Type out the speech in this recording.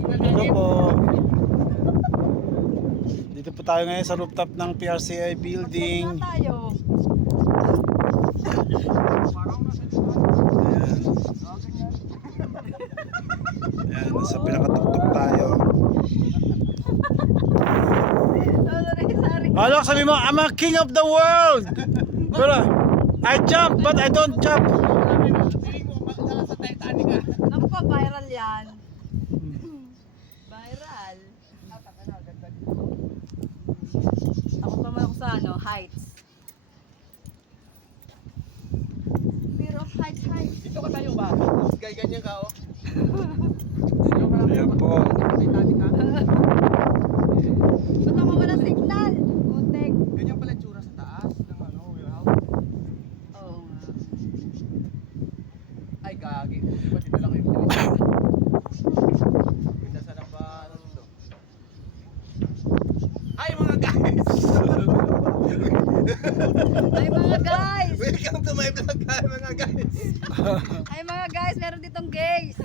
Hello po. Dito po tayo ngayon sa rooftop ng PRCI building. Na tayo. Ayan. Ayan, nasa pinakatuktok tayo. Ano, sabi mo, I'm a king of the world. Pero, I jump, but I don't jump. Naku pa, viral yan. Viral. Ako pa man ako sa heights. Fear of heights. Dito ka tayo ba? Ganyan ka, oh. Ayan po. Ba't ako walang signal? Putek. Ganyan pala yung tsura sa taas ng warehouse. Oo nga. Ay, gagi. Di ba dito lang yung bilis? Pindasan lang ba? Ano dito? Ay, mga guys! Ay mga guys! Welcome to my vlog, mga guys! Ay mga guys, meron ditong gays!